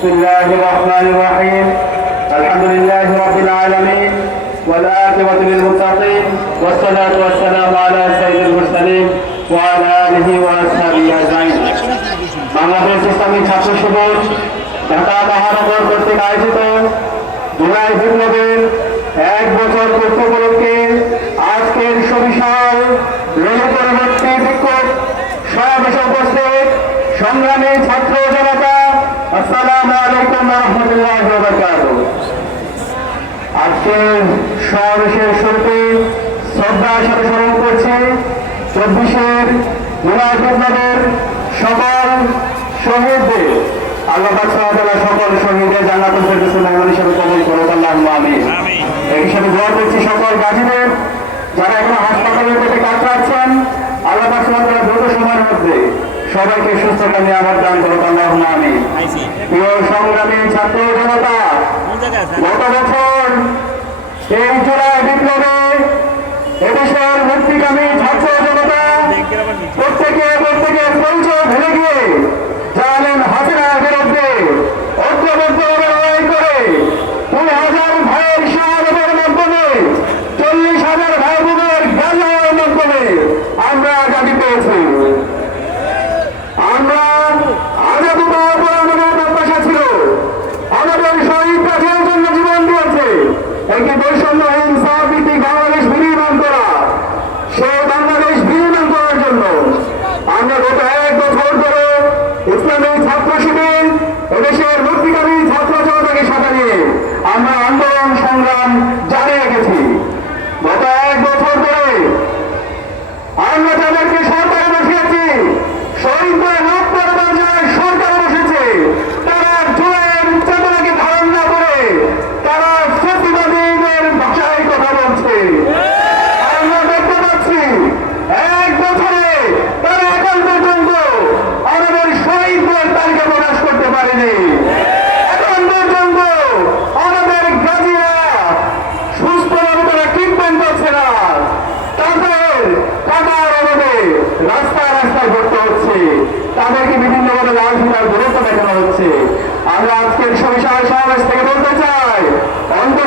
بسم الله الرحمن الرحيم الحمد لله رب العالمين والعاقبة للمتقين والصلاة والسلام على سيد المرسلين وعلى آله وأصحابه أجمعين বাংলাদেশ ইসলামী ছাত্র শিবির ঢাকা মহানগর কর্তৃক আয়োজিত জুলাই বিপ্লবের এক বছর পূর্তি উপলক্ষে আজকের সুবিশাল আলাইকুম রহমতুল্লাহ বারকাতুহ সমাবেশের শুরুতে শ্রদ্ধার সাথে স্মরণ করছি চব্বিশের জুলাই বিপ্লবের সকল শহীদদের আল্লাহ পাক সুবহানাহু ওয়া তাআলা সকল শহীদের জান্নাতুল ফেরদৌসে মেহমান হিসেবে কবুল করুক আল্লাহুম্মা আমিন। একই সাথে দোয়া করছি সকল গাজীদের যারা এখন হাসপাতালের পেটে কাতরাচ্ছেন আল্লাহ পাক সুবহানাহু দ্রুত সময়ের মধ্যে সবাইকে সুস্থ নিয়ে আবার দান করো আল্লাহ আইসি প্রিয় সংগ্রামী ছাত্র জনতা গত বছর এই জুলাই বিপ্লবে এদেশের মুক্তিকামী ছাত্র জনতা প্রত্যেকে গুরুত্ব দেখানো হচ্ছে। আমরা আজকের সবিশাল সমাবেশ থেকে বলতে চাই অন্তর্বর্তীকালীন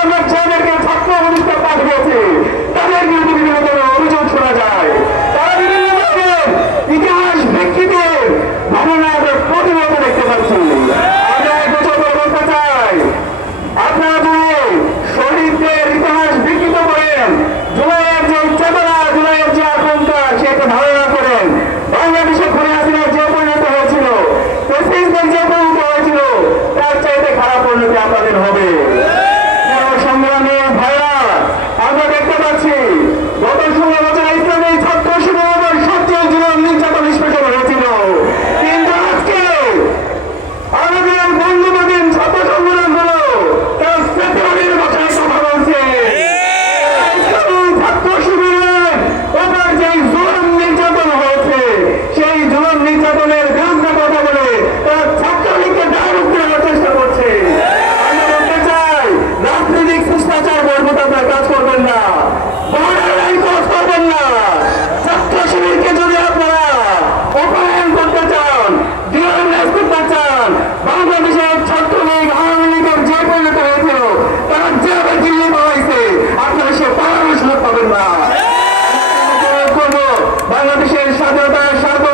আমরা জেনে স্বাধীনতার সার্ব